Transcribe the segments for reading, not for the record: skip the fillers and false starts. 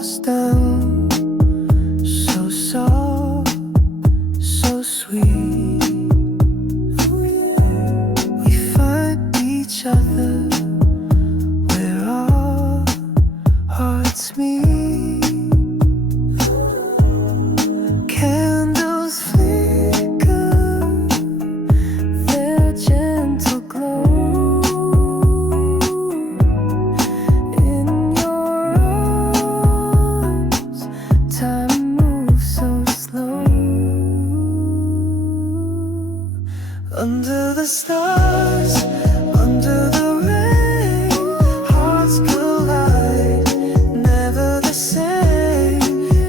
falls down, so soft, so sweet. We find each other where our hearts meet. Candles flicker their gentle glow. In your arms, time moves so slow. Under the stars, under the rain, hearts collide, never the same.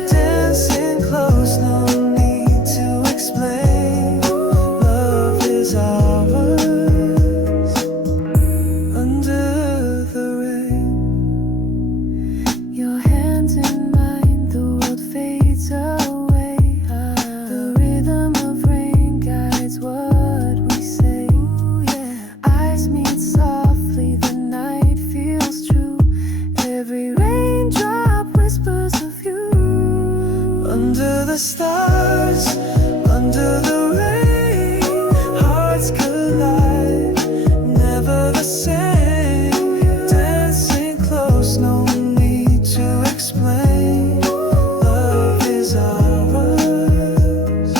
Dancing close, no need to explain. Love is ours, under the rain. Your hands in mine, the world fades away. The rhythm of rain guides what we say. Eyes meet softly, the night feels true. Every raindrop whispers of you. Under the stars, under the rain, hearts collide, never the same. Dancing close, no need to explain. Love is ours,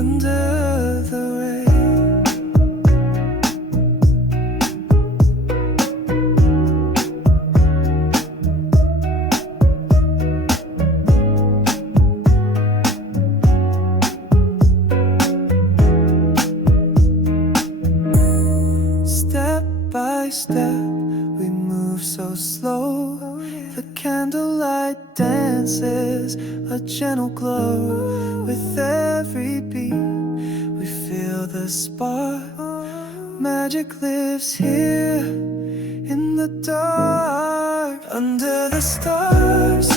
under the rain. Step by step, we move so slow. The candlelight dances, a gentle glow. With every beat, we feel the spark. Magic lives here in the dark. Under the stars,